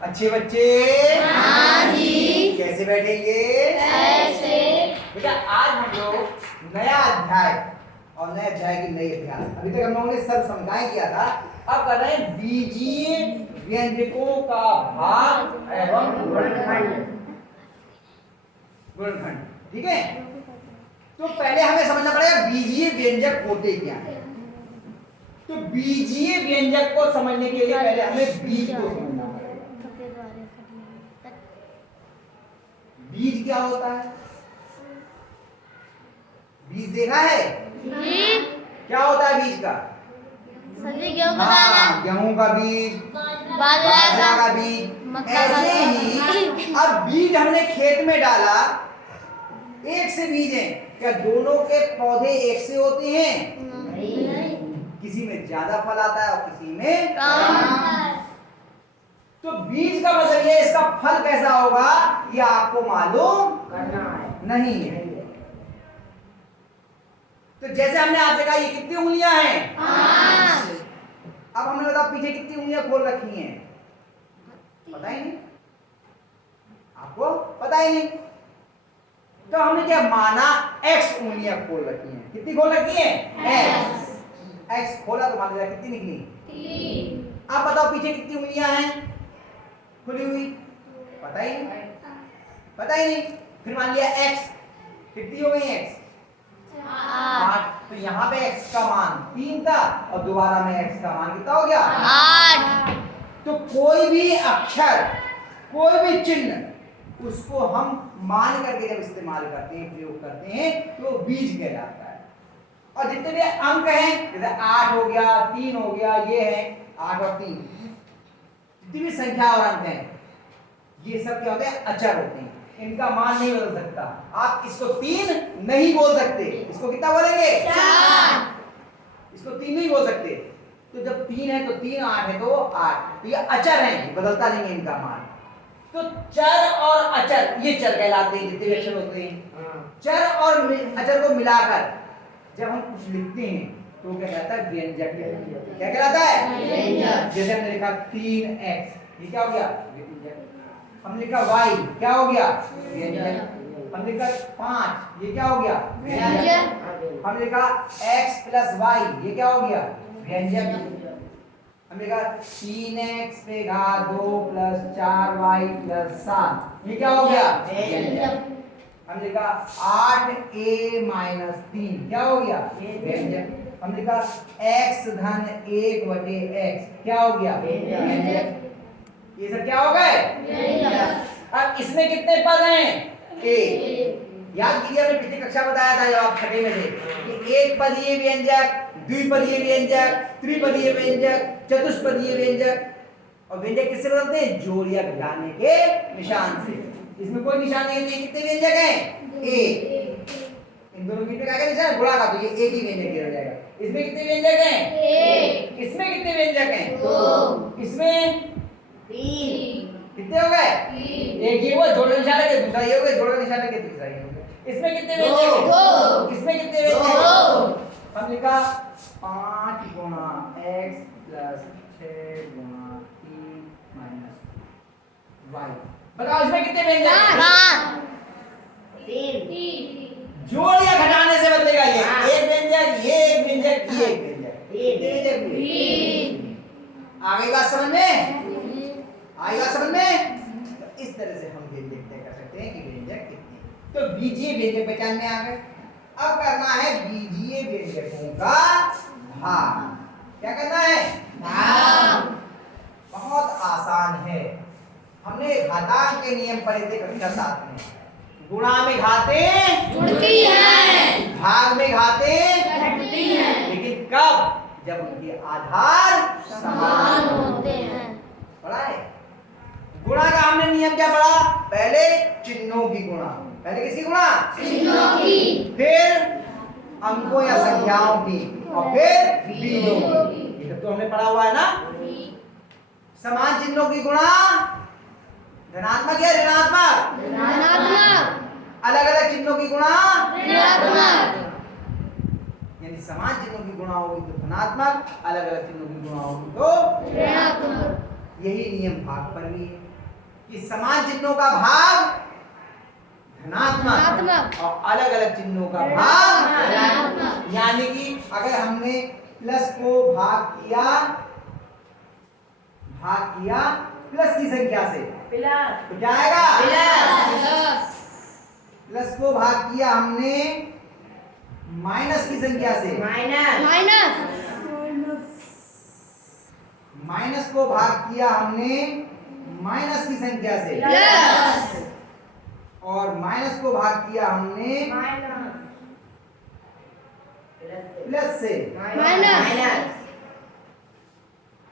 अच्छे बच्चे हाँ जी। कैसे बैठेंगे? ऐसे। बेटा आज हम लोग नया अध्याय और नए अध्याय की नई अध्याय, अभी तक हम लोगों ने सर्व समझाएं किया था, अब कर रहे हैं बीजीय व्यंजकों का भाग एवं गुणनखंड। ठीक है, तो पहले हमें समझना पड़ेगा बीजीय व्यंजक होते क्या हैं। तो बीजीय व्यंजक को समझने के लिए पहले हमें बीज को समझना पड़ेगा। बीज क्या होता है? बीज देखा है? क्या होता है बीज का? सब्जी गेहूं का हाँ, दाना, गेहूं का बीज, बाजरा का बीज। मक्का का ऐसे ही अब बीज हमने खेत में डाला, एक से बीज हैं, क्या दोनों के पौधे एक से होते हैं? किसी में ज्यादा फल आता है और किसी में कम। तो बीज का मतलब ये इसका फल कैसा होगा ये आपको मालूम नहीं है। तो जैसे हमने आपसे कहा ये कितनी उंगलियां हैं? 5। अब हमने बताया पीछे कितनी उंगलियां खोल रखी हैं? पता ही नहीं, आपको पता ही नहीं। तो हमने क्या माना? x उंगलियां खोल रखी हैं। कितनी खोल रखी हैं? x खोला तो मान लिया कितनी निकली? 3। अब बताओ पीछे कितनी उंगलियां हैं खुली हुई? पता ही नहीं, पता ही नहीं। फिर मान लिया x कितनी हो गई? x 8। तो यहाँ पे x का मान 3 था और दोबारा में x का मान कितना हो गया? 8। तो कोई भी अक्षर, कोई भी चिन्ह, उसको हम मान करके जब इस्तेमाल करते हैं, प्रयोग करते हैं, तो बीज कहलाता है। और जितने भी अंक हैं, जैसे 8 हो गया, 3 हो गया, ये है 8 और 3, जितनी भी संख्या और अंक हैं, ये सब क्या होते हैं? अचर होते हैं। इनका मान नहीं बदल सकता। आप इसको 3 नहीं बोल सकते, इसको कितना बोलेंगे? 4। इसको 3 नहीं बोल सकते। तो जब 3 है तो 3, 8 है तो 8। तो ये अचर हैं, बदलता नहीं है इनका मान। तो चर और अचर ये चर कहलाते हैं, जितने भी अक्षर होते हैं। चर और अचर को मिलाकर जब हम कुछ लिखते हैं तो क्या कहलाता है? व्यंजक कहलाता है। क्या कहलाता है? व्यंजक। जैसे हमने लिखा 3x, ये क्या हो गया? व्यंजक। हमने लिखा y, क्या हो गया? व्यंजक। हमने लिखा 5, ये क्या हो गया? व्यंजक। हमने लिखा x + y, ये क्या हो गया? व्यंजक। हमने कहा 3x पे घात 2 + 4y + 7, ये क्या हो गया? व्यंजक। हमने कहा 8a - 3, क्या हो गया? व्यंजक। हमने कहा x धन 1/x, क्या हो गया? व्यंजक। ये सब क्या हो गए? व्यंजक। अब इसमें कितने पद हैं? a। याद कीजिए, हमने पिछली कक्षा बताया था जब आप छठे में थे कि एक पदीय व्यंजक, द्विपदीय व्यंजक, त्रिपदीय व्यंजक, चतुष्पदीय व्यंजक। और व्यंजक किससे बदलते हैं? जोड़ या घटाने के निशान से। इसमें कोई निशान नहीं है। कितने व्यंजक हैं? ए। इन दोनों के बीच में क्या निशान? गुणा का, तो ये एक ही व्यंजक हो जाएगा। इसमें कितने व्यंजक हैं? एक। इसमें कितने व्यंजक हैं? 2। इसमें 3। कितने हो गए? 3। एक ये हुआ जोड़ का निशान लेके, दूसरा ये हो गया जोड़ का निशान लेके, तीसरा ये हो गया। इसमें कितने व्यंजक हैं? 2। इसमें कितने व्यंजक हैं? 2। हम लिखा 5 × x + 6 × 3 - y। बताओ इसमें कितने व्यंजक हैं? 3। जोड़ या घटाने से बदलेगा ये। एक व्यंजक, ये एक व्यंजक, ये एक व्यंजक। कितने व्यंजक हुए? 3। आ गई बात समझ में? आई बात समझ में? तो इस तरह से हम व्यंजक तय कर सकते हैं कि व्यंजक कितने। तो बीजीय व्यंजक पहचान में आ गए। अब करना है बीजीय व्यंजकों का भाग। क्या करना है? भाग। बहुत आसान है। हमने घातांक के नियम पढ़े थे कक्षा 7 में। गुणा में घातें जुड़ती हैं, भाग में घातें घटती हैं। लेकिन कब? जब उनके आधार समान होते हैं। पढ़ा है? गुणा का हमने नियम क्या पढ़ा? पहले चिन्हों की गुणा। पहले किसकी गुणा? चिन्हों की। फिर अंकों या संख्याओं की, और फिर बीजों की। ये सब तो हमने पढ़ा हुआ है ना। समान चिन्हों की गुणा धनात्मक या ऋणात्मक? धनात्मक। अलग अलग चिन्हों की गुणा ऋणात्मक। यानी समान चिन्हों की गुणा होगी तो धनात्मक, अलग अलग चिन्हों की गुणा होगी तो ऋणात्मक। यही नियम भाग पर भी है। कि समान चिन्हों का भाग धनात्मक और अलग अलग चिन्हों का भाग ऋणात्मक। यानी कि अगर हमने प्लस को भाग किया प्लस की संख्या से तो क्या आएगा प्लस को भाग किया हमने माइनस की संख्या से माइनस को भाग किया हमने माइनस की संख्या से और माइनस को भाग किया हमने प्लस से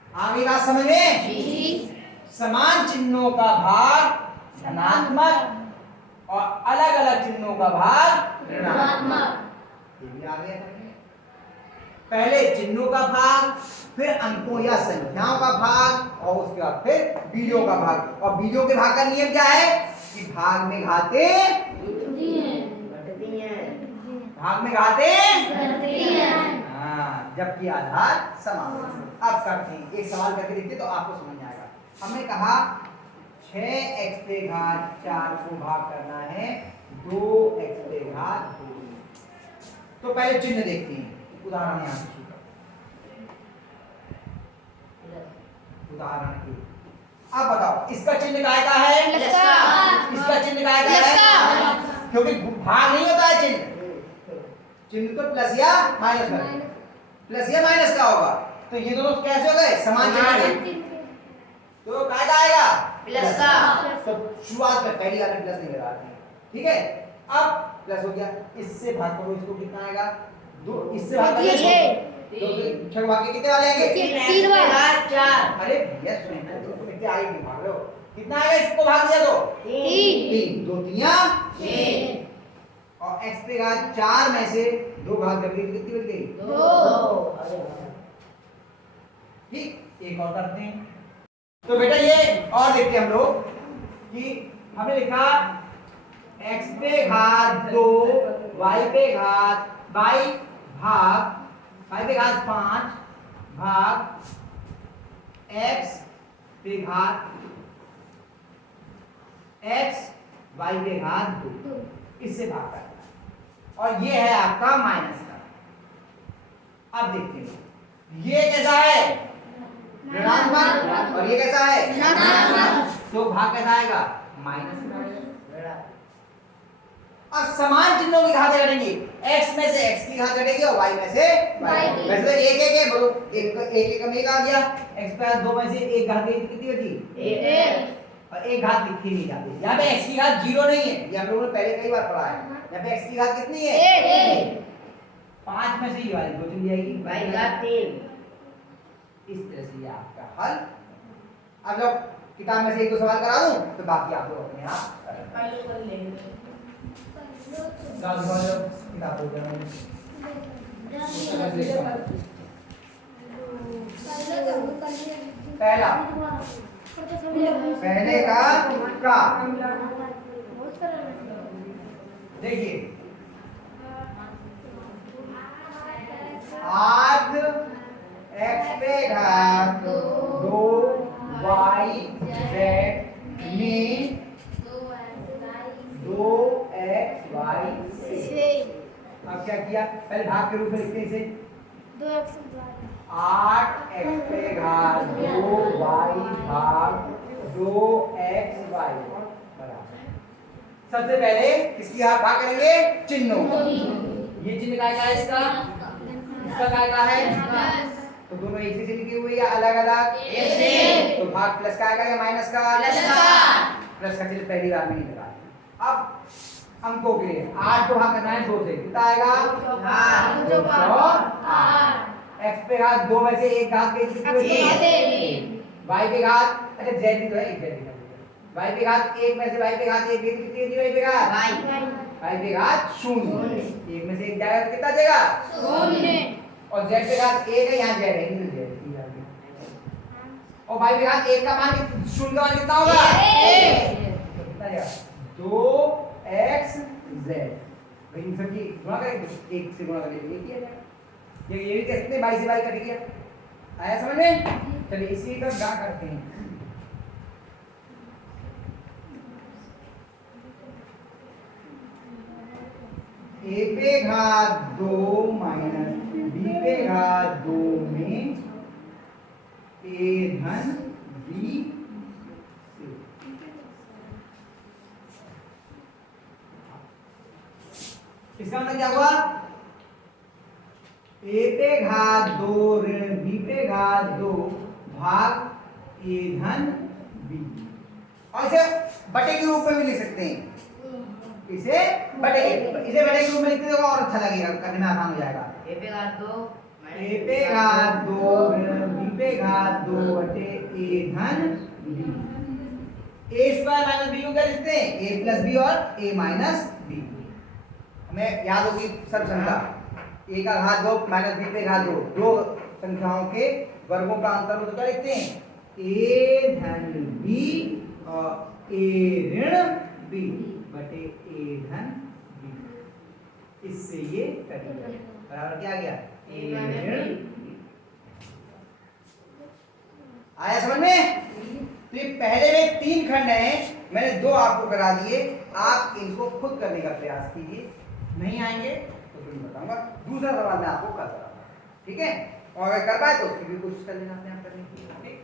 आगे बात समझ में समान चिन्हों का भाग धनात्मक और अलग अलग चिन्हों का भाग ऋणात्मक। ये भी आ गया समझ में? पहले चिन्हों का भाग, फिर अंकों या संख्याओं का भाग और उसके बाद फिर बीजों का भाग। और बीजों के भाग का नियम क्या है कि भाग में घाते हाँ, जबकि आधार समान हो। अब करते हैं एक सवाल करके देखते तो आपको समझ में आएगा। हमने कहा 6x पे घात 4 को भाग करना है 2x पे घात 2। तो पहले चिन्ह देखते हैं। उदाहरण यहाँ से उदाहरण के अब बताओ इसका चिन्ह काय का है इसका चिन्ह काय का है क्योंकि भाग नहीं होता है चिन्ह तो प्लस या माइनस का होगा। तो ये दोनों कैसे हो गए समान चिन्ह तो काय का आएगा प्लस का। तो शुरुआत में पहली बार में प्लस नहीं लगाते हैं ठीक है। अब प्लस हो गया इससे भाग करो इसको कितना आएगा 2 इससे भाग करो तो छह भाग के कितने वाले आएंगे 3 4 अरे भैया सुनो तो कितने आएंगे भाग लो कितना आएगा इसको भाग दिया तो 3 2 3 और x पे घात 4 में से 2 भाग कर दिए कितनी बच गई 2 ठीक। एक और करते हैं तो बेटा ये और देखते हैं हम लोग कि हमने लिखा x पे घात 2 y पे घात y पे घात 5 भाग x पे घात x y पे घात 2 इससे भाग करना और ये है आपका माइनस का। अब देखते हैं ये कैसा है ऋणात्मक और ये कैसा है ऋणात्मक। तो भाग कैसा आएगा माइनस। अब समान चिन्हों की घात घटेंगी x में से x की घात घटेगी और y में से y की। वैसे तो एक बोलो एक कम एक आ गया x पे 2 में से एक घात गई कितनी बची 1 और एक घात लिखी नहीं जाती। यहाँ पे x की घात 0 नहीं है ये हम लोगों ने पहले कई बार पढ़ा है। यहाँ पे x की घात कितनी है 5 में से ये वाली 2 चली जाएगी y की घात 3। इस तरह से ये आपका हल। अब लोग किताब में से एक दो सवाल करा दूं तो बाकी आप लोग अपने आप कर लेंगे। किताब हो जाए पहला पहले का देखिए 8 x पे घात 2 y z में 2x y से। अब क्या किया पहले भाग के रूप में लिखते इसे 8x पे घात 2y भाग 2x y बराबर। सबसे पहले किसकी भाग करेंगे चिन्हों। ये चिन्ह काय का है इसका काय का है तो दोनों एक से लिखे हुए या अलग अलग तो भाग प्लस का आएगा या माइनस का प्लस का चिन्ह पहली बार में नहीं लगा। अब अंकों के लिए 8 को भाग करना है 2 से कितना आएगा 8 x पे घात 2 में से एक घात कितनी बची y पे घात अच्छा z भी तो है एक z भी y पे घात 1 में से y पे घात 1 कितनी थी y पे घात y पे घात 0 1 में से एक जाएगा तो कितना देगा 0 और z पे घात 1 है यहाँ z है और y पे घात 1 का मान 0 का मान कितना होगा 1 कितना जाएगा 2x z भाई इन सब की गुणा करेंगे 1 से गुणा करेंगे ये किया जाएगा ये भी कह सकते हैं 22 से 22 कट गया आया समझ में। चलिए इसी का क्या करते हैं ए पे घात 2 माइनस बी पे घात 2 में ए धन बी से। इसका मतलब क्या हुआ? ए पे घात 2 ऋण बी पे घात 2 भाग ए धन बी। और इसे बटे के रूप में भी लिख सकते हैं। इसे बटे के रूप में लिखते तो और अच्छा लगेगा, करने में आसान हो जाएगा। ए पे घात 2 ए पे घात 2 ऋण बी पे घात 2 बटे ए धन बी। ए स्क्वायर माइनस बी को क्या लिखते हैं? ए प्लस बी और ए माइनस बी। हमें याद होगी सब संख्या, ए का घात 2 माइनस बी पे घात 2, दो संख्याओं के वर्गों का अंतर हो तो क्या लिखते हैं? ए धन बी और ए ऋण बी बटे ए धन बी। इससे ये कट गया, बराबर क्या आ गया? ए ऋण बी। आया समझ में? तो ये पहले में 3 खंड हैं, मैंने 2 आपको करा दिए। आप इनको खुद करने का प्रयास कीजिए, नहीं आएंगे तो फिर मैं बताऊंगा। दूसरा सवाल मैं आपको कल कराऊंगा, ठीक है? और अगर कर पाए तो उसकी भी कोशिश कर लेना अपने आप करने की, ठीक?